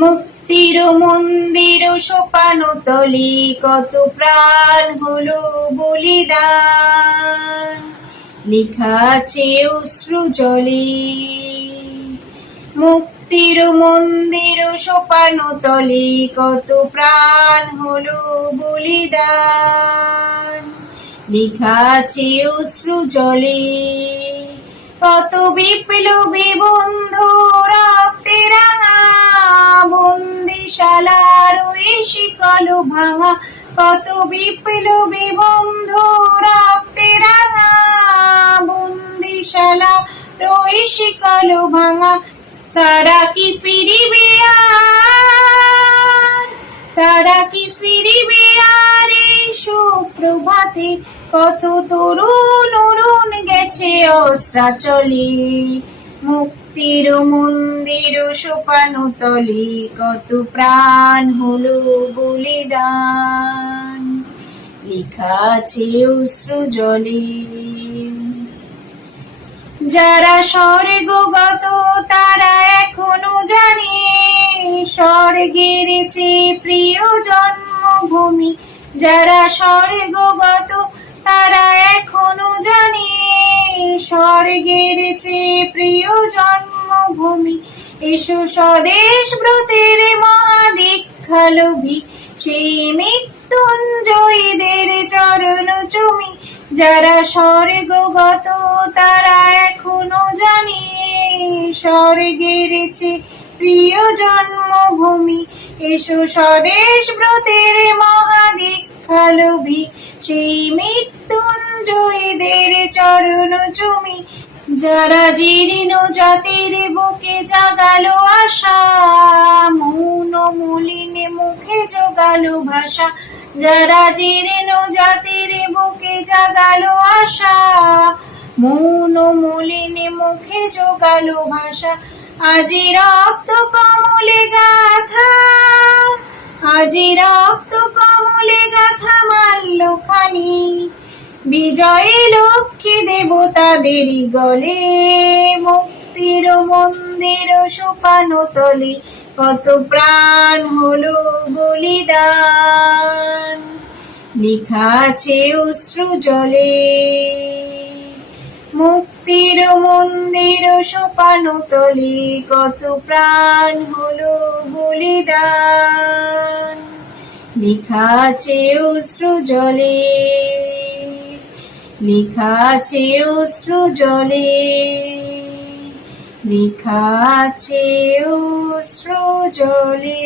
মুক্তির মন্দির সোপানো তলি কত প্রাণ হলো বলিদান, লেখা আছে অশ্রু জলে। মুক্তির মন্দির সোপানো তলি কত প্রাণ হলো বলিদান, লেখা আছে অশ্রু জলে। কত বিপ্লবী বন্ধু রক্তে রাঙা, বন্দিশালার ওই শিকল ভাঙা। কত বিপ্লবী বন্ধু রক্তে রাঙা, বন্দিশালার ওই শিকল ভাঙা। তারা কি ফিরিবে আর, তারা কি ফিরিবে আর এই সুপ্রভাতে? কত তরুণ অরুণ গেছে অস্ত্রাচলে, মুক্তির মন্দির সোপানো তলে কত প্রাণ হলো বলিদান, লেখা আছে অশ্রু জলে। যারা স্বর্গগত তারা এখনো জানে, স্বর্গের চেয়ে প্রিয় জন্মভূমি। যারা স্বর্গগত তারা এখনো জানে, স্বর্গের চেয়ে প্রিয় জন্মভূমি। এসো স্বদেশ ব্রতের মহাদীক্ষালোভী, সেই মৃত্যুঞ্জয়ীদের চরণ চুমি। যারা স্বর্গগত তারা এখনো জানে, স্বর্গের চেয়ে প্রিয় জন্মভূমি। এসো স্বদেশ ব্রতের মহাদীক্ষালোভী, সেই মৃত্যুঞ্জয়ীদের চরণ চুমি। যারা জীর্ণ জাতির বুকে জাগালো আশা, মৌন মলিন মুখে জোগালো ভাষা। যারা জীর্ণ জাতির বুকে জাগালো আশা, মৌন মলিন মুখে জোগালো ভাষা। আজি রক্ত কমলে গাথা, আজি রক্ত কমলে গাথা মাল্যখানি, বিজয় লক্ষ্মী দেবতাদের গলে। মুক্তির মন্দির সোপানো তলে কত প্রাণ হলো বলিদান, লেখা আছে অশ্রু জলে। মুক্তির মন্দির সোপানো তলে কত প্রাণ হলো বলিদান, লেখা আছে অশ্রু জলে, লেখা আছে অশ্রু জলে, লেখা আছে অশ্রু জলে।